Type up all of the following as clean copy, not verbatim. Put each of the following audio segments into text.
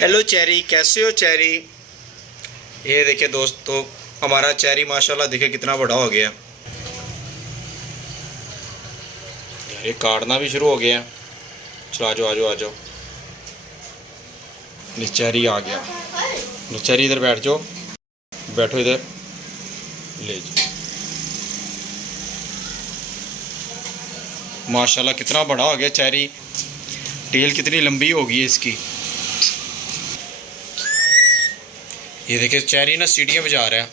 Hello cherry, कैसे हो cherry? ये देखिए दोस्तों, हमारा चेरी माशाल्लाह देखिए कितना बड़ा हो गया। यार ये काटना भी शुरू हो गया। चलो आ जाओ आ जाओ आ जाओ। चेरी आ गया। चेरी इधर बैठ जाओ, बैठो इधर, ले जाओ। माशाल्लाह कितना बड़ा हो गया चेरी। टेल कितनी लंबी हो गई है इसकी। ये देखिए चेरी ना सीढ़ियाँ बजा रहा है।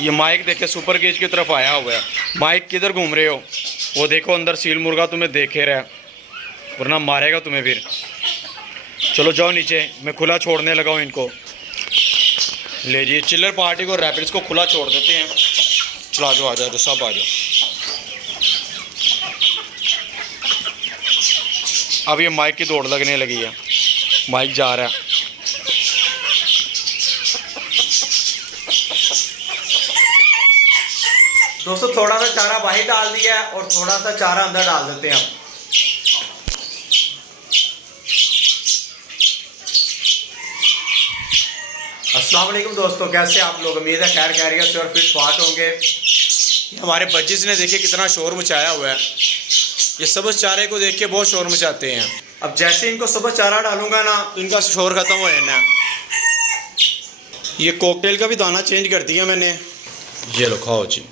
ये माइक देखे सुपर गेज की तरफ आया हुआ है। माइक किधर घूम रहे हो? वो देखो अंदर सील मुर्गा तुम्हें देखे रहा है, वरना मारेगा तुम्हें फिर। चलो जाओ नीचे, मैं खुला छोड़ने लगा हूँ इनको। ले जी चिल्लर पार्टी को रैपिड्स को खुला छोड़ देते हैं। चलो आ जाओ आ जाओ, सब आ जाओ। अब ये माइक की दौड़ लगने लगी है, माइक जा रहा है। दोस्तों थोड़ा सा चारा बाहर डाल दिया है और थोड़ा सा चारा अंदर डाल देते हैं हम। अस्सलाम वालेकुम दोस्तों, कैसे आप लोग? उम्मीद है खैर खैरियत से और फिट फाट होंगे। हमारे बच्चिस ने देखिए कितना शोर मचाया हुआ है। ये सब्ज़ चारे को देख के बहुत शोर मचाते हैं। अब जैसे इनको सब्ज़ चारा डालूंगा ना तो इनका शोर ख़त्म हो जाना। ये कॉकटेल का भी दाना चेंज कर दिया मैंने। ये लो खाओ जी।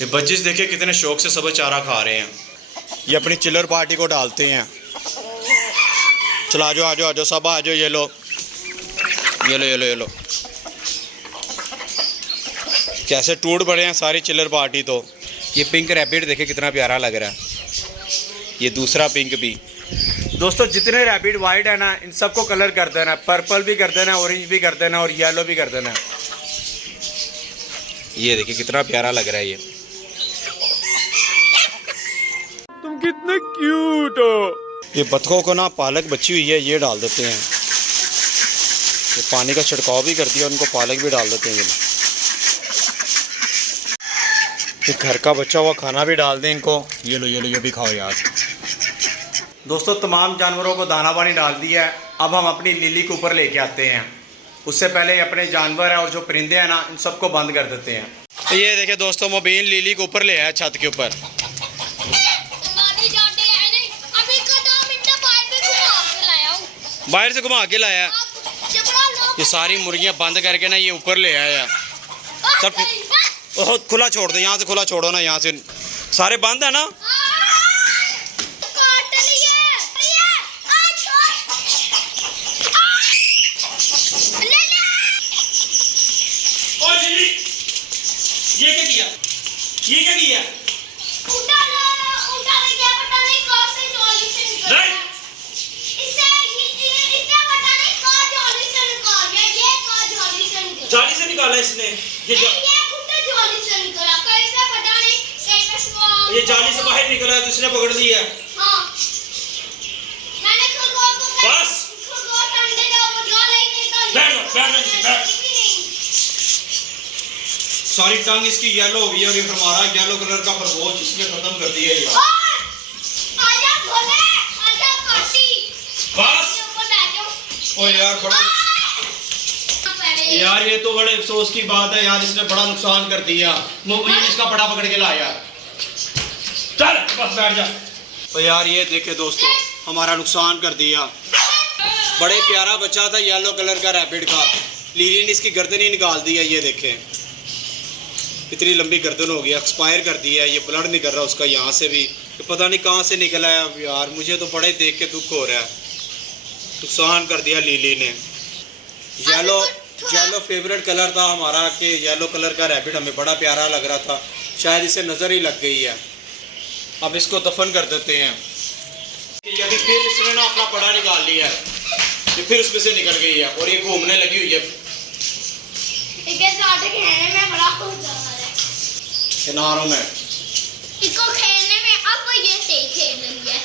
ये बच्चिस देखिए कितने शौक से सब्ज़ चारा खा रहे हैं। ये अपनी चिल्लर पार्टी को डालते हैं। चलो आ जाओ आ जाओ आ जाओ, सब आ जाओ। ये लो ये लो ये लो ये लो। कैसे टूट पड़े हैं सारी चिल्लर पार्टी। तो ये पिंक रैबिट देखिए कितना प्यारा लग रहा है। ये दूसरा पिंक भी। दोस्तों जितने रैबिट वाइट है ना, इन सबको कलर कर देना। पर्पल भी कर देना, ऑरेंज भी कर देना और येलो भी कर देना। ये देखिए कितना प्यारा लग रहा है। ये तुम कितने क्यूट हो। ये बतखों को ना पालक बची हुई है, ये डाल देते हैं। ये पानी का छिड़काव भी कर दिया, उनको पालक भी डाल देते हैं। ये घर का बचा हुआ खाना भी डाल दें इनको। ये लो ये लो, ये भी खाओ यार। दोस्तों तमाम जानवरों को दाना पानी डाल दिया है। अब हम अपनी लिली के ऊपर लेके आते हैं। उससे पहले अपने जानवर हैं और जो परिंदे हैं ना, इन सबको बंद कर देते हैं। तो ये देखिए दोस्तों, मोबीन लिली के ऊपर ले आया छत के ऊपर। बाहर से घुमा के लाया। ये सारी मुर्गियां बंद करके ना ये ऊपर ले आया। तब खुला छोड़ दो, यहाँ से खुला छोड़ो ना, यहाँ से सारे बंद है ना। ये क्या किया? ये क्या किया? जाली से निकाला इसने। ये जाली से बाहर निकला है तो इसने पकड़ लिया है। बस बैठ। सारी टंग इसकी येलो हो गई और ये हमारा येलो कलर का खरगोश इसने खत्म कर दिया यार। बस ओ यार बड़ा यार, ये तो बड़े अफसोस की बात है यार, इसने बड़ा नुकसान कर दिया। मोबाइल इसका बड़ा पकड़ के ला यार। चल बस बैठ जा। तो यार ये देखे दोस्तों, हमारा नुकसान कर दिया। बड़े प्यारा बच्चा था येलो कलर का रैबिट का, लीली ने इसकी गर्दन ही निकाल दी है। ये देखें इतनी लंबी गर्दन हो गई, एक्सपायर कर दिया। ये ब्लड निकल रहा है उसका यहाँ से भी, तो पता नहीं कहाँ से निकला है। अब यार मुझे तो बड़े देख के दुख हो रहा है। नुकसान कर दिया लीली ने। येलो फेवरेट कलर था हमारा, कि येलो कलर का रैबिट हमें बड़ा प्यारा लग रहा था। शायद इसे नज़र ही लग गई है। अब इसको दफन कर देते हैं। अभी फिर इसने ना अपना पड़ा निकाल लिया है, ये फिर उसमें से निकल गई है और ये घूमने लगी हुई है किनारों में। इसको खेलने में अब ये सही खेल रही है।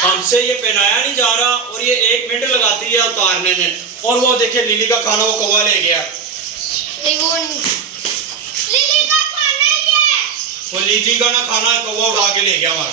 हमसे ये पहनाया नहीं जा रहा और ये 1 मिनट लगाती है उतारने में। और वो देखिए लिली का खाना वो कौवा ले गया। लिली का खाना ये, वो लीची का ना खाना कौवा उड़ा के ले गया हमारा।